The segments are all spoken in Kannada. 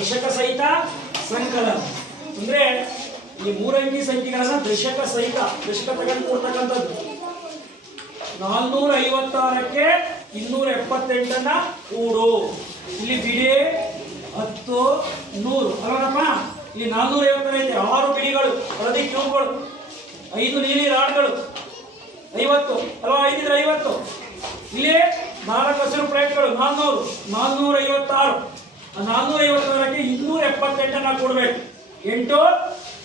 ದಶಕ ಸಹಿತ ಸಂಕಲನ. ಅಂದ್ರೆ ಈ ಮೂರಂಕಿ ಸಂಖ್ಯೆಗಳನ್ನ ದಶಕ ಸಹಿತ ದಶಕ ತಗೊಂಡು ಕೊಡ್ತಕ್ಕಂಥದ್ದು ನಾಲ್ನೂರ ಐವತ್ತಾರಕ್ಕೆ ಇನ್ನೂರ ಎಪ್ಪತ್ತೆಂಟನ್ನ ಕೂಡು. ಇಲ್ಲಿ ಬಿಡಿ, ಹತ್ತು, ನೂರು. ಅಲ್ಲಪ್ಪ ಇಲ್ಲಿ ನಾಲ್ನೂರ ಐವತ್ತರ ಐತೆ. ಆರು ಬಿಡಿಗಳು, ಹಳದಿ ಕ್ಯೂಬ್ಗಳು, ಐದು ನೀಲಿ ರಾಡ್ಗಳು. ಐವತ್ತು. ಅಲ್ವಾ? ಐದಿದ್ರೆ ಐವತ್ತು. ಇಲ್ಲಿ ನಾಲ್ಕು ಹಸಿರು ಪ್ಲೇಟ್ಗಳು, ನಾಲ್ನೂರು. ನಾಲ್ನೂರ ಐವತ್ತಾರು ಆ ನಾಲ್ನೂರ ಐವತ್ತಾರಕ್ಕೆ ಇನ್ನೂರ ಎಪ್ಪತ್ತೆಂಟನ್ನ ಕೊಡ್ಬೇಕು. ಎಂಟು,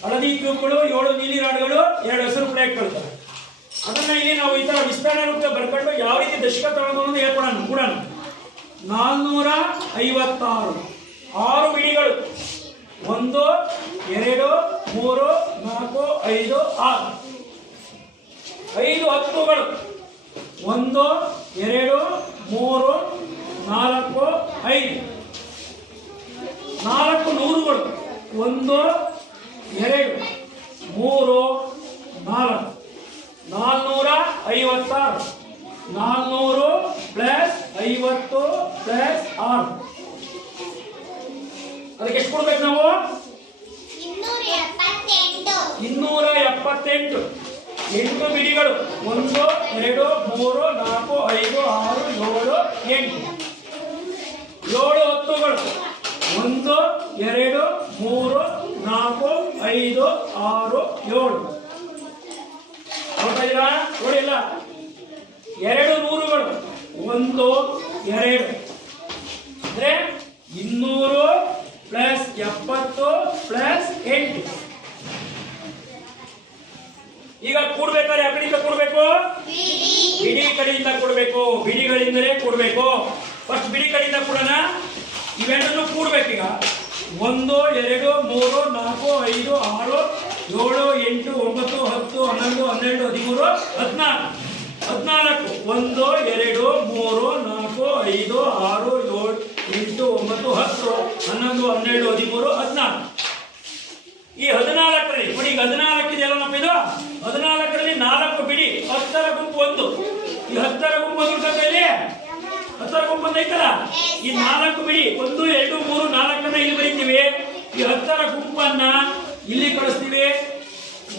ಹಳದಿ ಕ್ಯೂಬ್ಗಳು, ಏಳು ನೀಲಿ ರಾಡ್ಗಳು, ಎರಡು ಹೆಸರು ಪ್ಲೇಟ್ಗಳು. ಅದನ್ನ ಇಲ್ಲಿ ನಾವು ಈ ತರ ವಿಸ್ತರಣೆ ರೂಪ ಬರ್ಕೊಂಡು ಯಾವ ರೀತಿ ದಶಕ ತಗೊಂಡು ಅನ್ನೋದು ಹೇಳ್ಕೊಡೋಣ ಕೂಡ ನಾನ್ನೂರ ಐವತ್ತಾರು ಆರು ಬಿಡಿಗಳು ಒಂದು, ಎರಡು, ಮೂರು, ನಾಲ್ಕು, ಐದು, ಆರು. ಐದು ಹತ್ತುಗಳು ಒಂದು, ಎರಡು, ಮೂರು, ನಾಲ್ಕು, ಐದು. ನಾಲ್ಕು ನೂರುಗಳು ಒಂದು ಎರಡು ಮೂರು ನಾಲ್ಕು. ನಾಲ್ನೂರ ಐವತ್ತಾರು. ನಾಲ್ನೂರು ಪ್ಲಸ್ ಐವತ್ತು ಪ್ಲಸ್ ಆರು. ಅದಕ್ಕೆ ಎಷ್ಟು ಕೊಡ್ಬೇಕು ನಾವು? ಇನ್ನೂರ ಎಪ್ಪತ್ತೆಂಟು. ಎಂಟು ಬಿಡಿಗಳು. ಒಂದು ಎರಡು ಮೂರು ನಾಲ್ಕು ಐದು ಆರು ಏಳು ಎಂಟು. ಏಳು ಹತ್ತುಗಳು. ಒಂದು ಎರಡು ಮೂರು ನಾಲ್ಕು ಐದು ಆರು ಏಳು. ನೋಡ್ತಾ ಇದ್ದೀರಾ ನೋಡಿಲ್ಲ ಎರಡು ನೂರುಗಳು. ಒಂದು ಎರಡು. ಅಂದ್ರೆ ಇನ್ನೂರು ಪ್ಲಸ್ ಎಪ್ಪತ್ತು ಪ್ಲಸ್ ಎಂಟು. ಈಗ ಕೂಡ್ಬೇಕಾದ್ರೆ ಯಾವ ಕಡೆಯಿಂದ ಕೂಡ್ಬೇಕು? ಬಿಡಿ. ಕಡೆಯಿಂದ ಕೊಡ್ಬೇಕು. ಬಿಡಿಗಳಿಂದಲೇ ಕೊಡ್ಬೇಕು. ಫಸ್ಟ್ ಬಿಡಿ ಕಡೆಯಿಂದ ಕೊಡೋಣ ಇವೆರಡನ್ನು ಕೂಡಬೇಕೀಗ. ಒಂದು, ಎರಡು, ಮೂರು, ನಾಲ್ಕು, ಐದು, ಆರು, ಏಳು, ಎಂಟು, ಒಂಬತ್ತು, ಹತ್ತು, ಹನ್ನೊಂದು, ಹನ್ನೆರಡು, ಹದಿಮೂರು, ಹದಿನಾಲ್ಕು. ಹದಿನಾಲ್ಕು. ಒಂದು, ಎರಡು, ಮೂರು, ನಾಲ್ಕು, ಐದು, ಆರು, ಏಳು, ಎಂಟು, ಒಂಬತ್ತು, ಹತ್ತು, ಹನ್ನೊಂದು, ಹನ್ನೆರಡು, ಹದಿಮೂರು, ಹದಿನಾಲ್ಕು. ಈ ಹದಿನಾಲ್ಕರಲ್ಲಿ, ನೋಡಿ ಈಗ ಹದಿನಾಲ್ಕು ಇದೆಯಲ್ಲ ನಮ್ಮ ಇದು ಹದಿನಾಲ್ಕರಲ್ಲಿ ನಾಲ್ಕು ಬಿಡಿ. ಹತ್ತರ ಗುಂಪು ಒಂದು. ಈ ಹತ್ತರ ಗುಂಪು ಒಂದು ಹತ್ತರ ಗುಂಪು ಐತಲ್ಲ? ಈ ನಾಲ್ಕು ಬಿಡಿ ಒಂದು ಎರಡು ಮೂರು ನಾಲ್ಕನ್ನ ಇಲ್ಲಿ ಬರೀತೀವಿ. ಈ ಹತ್ತರ ಗುಂಪನ್ನ ಇಲ್ಲಿ ಕಳಿಸ್ತೀವಿ.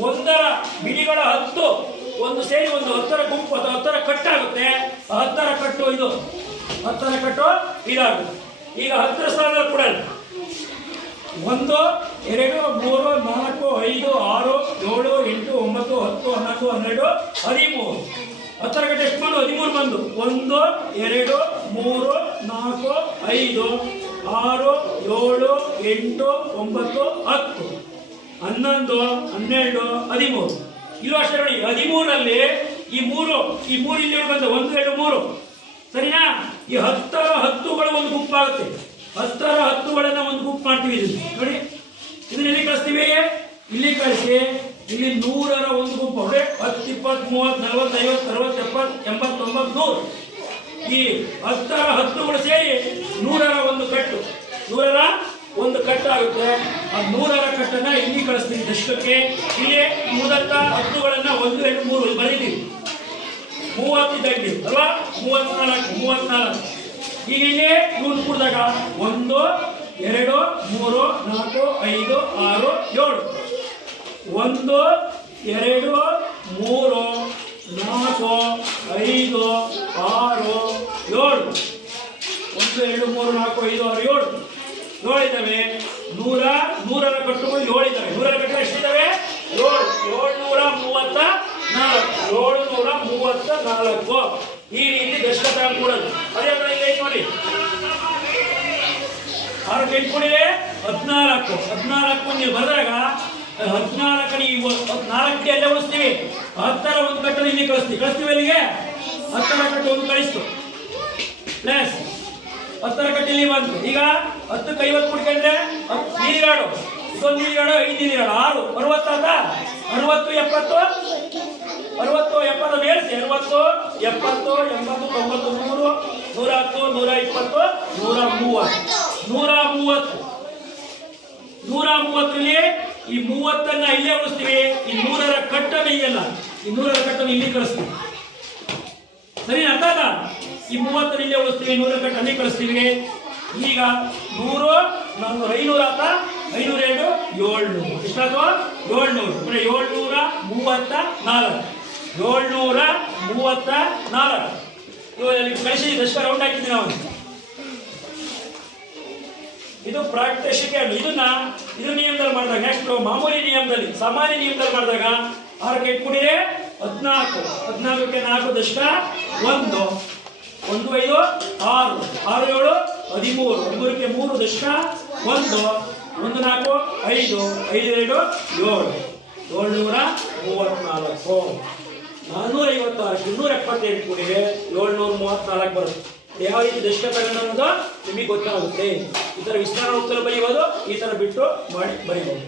ಒಂದರ ಬಿಡಿಗಳ ಹತ್ತು ಒಂದು ಸೇರಿ ಒಂದು ಹತ್ತರ ಗುಂಪು ಅಥವಾ ಹತ್ತರ ಕಟ್ಟಾಗುತ್ತೆ ಹತ್ತರ ಕಟ್ಟು ಇದು. ಹತ್ತರ ಕಟ್ಟು ಇದಾಗುತ್ತೆ. ಈಗ ಹತ್ತರ ಸ್ಥಾನದಲ್ಲಿ ಕೂಡ ಒಂದು ಎರಡು ಮೂರು ನಾಲ್ಕು ಐದು ಆರು ಏಳು ಎಂಟು ಒಂಬತ್ತು ಹತ್ತು ಹನ್ನೊಂದು ಹನ್ನೆರಡು ಹದಿಮೂರು. ಹತ್ತರ ಗಂಟೆ ಎಷ್ಟು ಬಂದು? ಹದಿಮೂರು ಬಂದು. ಒಂದು ಎರಡು ಮೂರು, ನಾಲ್ಕು, ಐದು, ಆರು, ಏಳು, ಎಂಟು, ಒಂಬತ್ತು, ಹತ್ತು. ಹನ್ನೊಂದು, ಹನ್ನೆರಡು, ಹದಿಮೂರು. ಇಲ್ಲೂ ಅಷ್ಟೇ ನೋಡಿ ಹದಿಮೂರಲ್ಲಿ ಈ ಮೂರು ಈ ಮೂರು ಇಲ್ಲಿ ಬಂದ ಒಂದು, ಎರಡು, ಮೂರು. ಸರಿನಾ? ಈ ಹತ್ತರ ಹತ್ತುಗಳು ಒಂದು ಗುಂಪಾಗುತ್ತೆ ಹತ್ತರ ಹತ್ತುಗಳನ್ನ ಒಂದು ಗುಂಪು ಮಾಡ್ತೀವಿ ಇದನ್ನ. ನೋಡಿ, ಇದನ್ನ ಎಲ್ಲಿ ಕಳಿಸ್ತೀವಿ? ಇಲ್ಲಿ ಕಳಿಸಿ, ಇಲ್ಲಿ ನೂರರ ಒಂದು ಗುಂಪು. ಹತ್ತು, ಇಪ್ಪತ್ತು, ಮೂವತ್ತು, ನಲವತ್ತು, ಐವತ್ತು, ಅರವತ್ತು, ಎಪ್ಪತ್ತು, ಎಂಬತ್ತೊಂಬತ್ತು, ನೂರು. ಈ ಹತ್ತರ ಹತ್ತುಗಳು ಸೇರಿ ನೂರರ ಒಂದು ಕಟ್ಟು. ನೂರರ ಒಂದು ಕಟ್ಟಾಗುತ್ತೆ ಆ ನೂರರ ಕಟ್ಟನ್ನ ಇಲ್ಲಿ ಕಳಿಸ್ತೀನಿ ದಶಕಕ್ಕೆ. ಇಲ್ಲಿ ಮೂವತ್ತ ಹತ್ತುಗಳನ್ನ ಒಂದು ಎರಡು ಮೂರು ಬರೀತೀವಿ ಮೂವತ್ತಿದ್ದಂಗೆ ಅಲ್ವಾ? ಮೂವತ್ನಾಲ್ಕು ಮೂವತ್ನಾಲ್ಕು. ಈಗ ಇಲ್ಲಿ ನೂರು ಕೂಡಿದಾಗ ಒಂದು, ಎರಡು, ಮೂರು, ನಾಲ್ಕು, ಐದು, ಆರು, ಏಳು. ಒಂದು, ಎರಡು, ಮೂರು. ನಾಲ್ಕು, ಐದು, ಆರು, ಏಳು. ಒಂದು, ಎರಡು, ಮೂರು, ನಾಲ್ಕು, ಐದು, ಆರು, ಏಳು. ಏಳು ಇದ್ದಾವೆ ನೂರ, ನೂರರ ಕಟ್ಟುಗಳು ಏಳು ಇದ್ದಾವೆ ನೂರರ ಕಟ್ಟು ಎಷ್ಟಿದ್ದಾವೆ? ಏಳು. ಏಳ್ನೂರ ಮೂವತ್ತ ನಾಲ್ಕು. ಏಳ್ನೂರ ಮೂವತ್ತ ನಾಲ್ಕು. ಈ ರೀತಿ ದಶಕ ತಗೊಂಡ್ಕೊಡೋದು ಅದೇ ಇಲ್ಲಿ ನೋಡಿ? ಆರು ಎಂಟ್ಕೊಂಡಿದೆ ಹದಿನಾಲ್ಕು. ಹದಿನಾಲ್ಕು ನೀವು ಬರೆದಾಗ ಹದಿನಾಲ್ಕು ನೀವು ನಾಲ್ಕು ಅಲ್ಲೇ ಉಳಿಸ್ತೀವಿ. ಹತ್ತರ ಒಂದು ಕಟ್ಟನ್ನು ಇಲ್ಲಿ ಕಳಿಸ್ತೀವಿ. ಕಳಿಸ್ತೀವಿ ಅಲ್ಲಿಗೆ ಹತ್ತರ ಕಟ್ಟು ಒಂದು ಕಳಿಸ್ತು. ಪ್ಲಸ್ ಹತ್ತರ ಕಟ್ಟು ಇಲ್ಲಿ ಬಂತು. ಈಗ ಹತ್ತಕ್ಕೆ ಐವತ್ತು ಕುಡ್ಕೊಂಡ್ರೆ ನೀರಿಗಾಡು. ಇದೊಂದು ನೀರಿಗಾಡು ಐದು ನೀರಿಗಾಡು. ಆರು. ಅರವತ್ತಾದ ಅರವತ್ತು, ಎಪ್ಪತ್ತು? ಅರವತ್ತು, ಎಪ್ಪತ್ತು ಬೇರಿಸಿ ಅರವತ್ತು, ಎಪ್ಪತ್ತು, ಎಂಬತ್ತು, ತೊಂಬತ್ತು, ನೂರು ನೂರ ಹತ್ತು ನೂರ ಇಪ್ಪತ್ತು ನೂರ ಮೂವತ್ತು ನೂರ ಮೂವತ್ತು ನೂರ ಮೂವತ್ತರಲ್ಲಿ ಈ ಮೂವತ್ತನ್ನ ಇಲ್ಲೇ ಉಳಿಸ್ತೀವಿ, ಈ ನೂರರ ಕಟ್ಟನ್ನು ಇಲ್ಲ ಈ ನೂರರ ಕಟ್ಟನ್ನು ಇಲ್ಲಿ ಕಳಿಸ್ತೀವಿ. ಸರಿ, ಅರ್ಥ ಈ ಮೂವತ್ತನ ಇಲ್ಲೇ ಉಳಿಸ್ತೀವಿ ನೂರ ಕಟ್ಟು ಅಲ್ಲಿ ಕಳಿಸ್ತೀವಿ. ಈಗ ನೂರು ನಾನ್ನೂರು ಐನೂರ ಆತ? ಐನೂರ ಎರಡು, ಏಳ್ನೂರು. ಎಷ್ಟಾದ್ರು ಏಳ್ನೂರು. ಅಂದ್ರೆ ಏಳ್ನೂರ ಮೂವತ್ತ ನಾಲ್ಕು. ಏಳ್ನೂರ ಮೂವತ್ತ ನಾಲ್ಕು. ಇವಾಗ ಕಳಿಸಿ ದಶಕ ರೌಂಡ್ ಹಾಕಿದ್ದೀನಿ ನಾವು ಇದು ಪ್ರಾಕ್ಟಿಸ್ ಇದನ್ನ ಇದು ನಿಯಮದಲ್ಲಿ ಮಾಡಿದಾಗ ನೆಕ್ಸ್ಟ್ ಮಾಮೂಲಿ ನಿಯಮದಲ್ಲಿ, ಸಾಮಾನ್ಯ ನಿಯಮದಲ್ಲಿ ಮಾಡಿದಾಗ ಆರಕ್ಕೆ ಇಟ್ಕೊಂಡಿದೆ ಹದಿನಾಲ್ಕು. ಹದಿನಾಲ್ಕಕ್ಕೆ ನಾಲ್ಕು ದಶಕ ಒಂದು. ಒಂದು, ಐದು, ಆರು. ಆರು, ಏಳು, ಹದಿಮೂರು. ಹದಿಮೂರಕ್ಕೆ ಮೂರು ದಶಕ ಒಂದು. ಒಂದು, ನಾಲ್ಕು, ಐದು. ಐದು, ಎರಡು, ಏಳು. ಏಳ್ನೂರ ಮೂವತ್ತ್ನಾಲ್ಕು ನಾನ್ನೂರ ಐವತ್ತಾರು ಇನ್ನೂರ ಎಪ್ಪತ್ತೈದು ಕೂಡಿದೆ, ಏಳ್ನೂರ ಮೂವತ್ತ್ನಾಲ್ಕು ಬರುತ್ತೆ. ಯಾವ ರೀತಿ ದಶಕ ತಗೊಂಡು ನಿಮಗೆ ಗೊತ್ತಾಗುತ್ತೆ. ಈ ಥರ ವಿಸ್ತಾರ ಉತ್ತರ ಬರೆಯುವುದು ಈ ಥರ ಬಿಟ್ಟು ಮಾಡಿ ಬರೀಬೋದು.